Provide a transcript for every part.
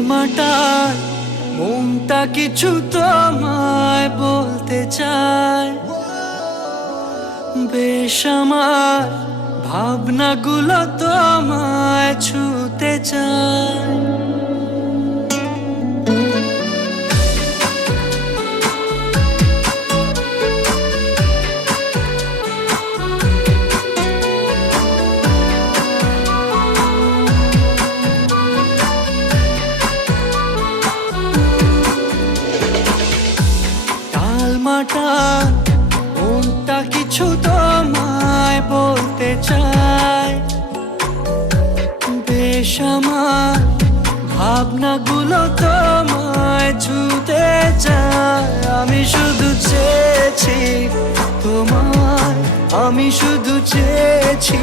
মাটার মনটা কিছু তোমায় বলতে চায়। বেশ আমার ভাবনাগুলো তোমায় ছুতে চায়। টালমাটা মনটা কিছু তোমায় বলতে চায়। বেশ আমার ভাবনাগুলো তোমায় ছুতে চায়। আমি শুধু চেয়েছি তোমার আমি শুধু চেয়েছি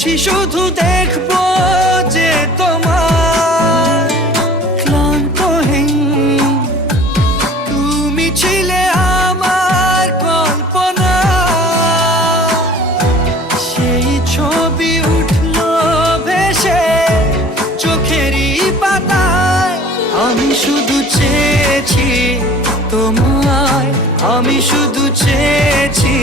ভেবেছি শুধু দেখব যে তোমার ক্লান্তহীন তুমি ছিলে আমার কল্পনা। সেই ছবি উঠল ভেসে চোখেরই পাতায়। আমি শুধু চেয়েছি তোমায়, আমি শুধু চেয়েছি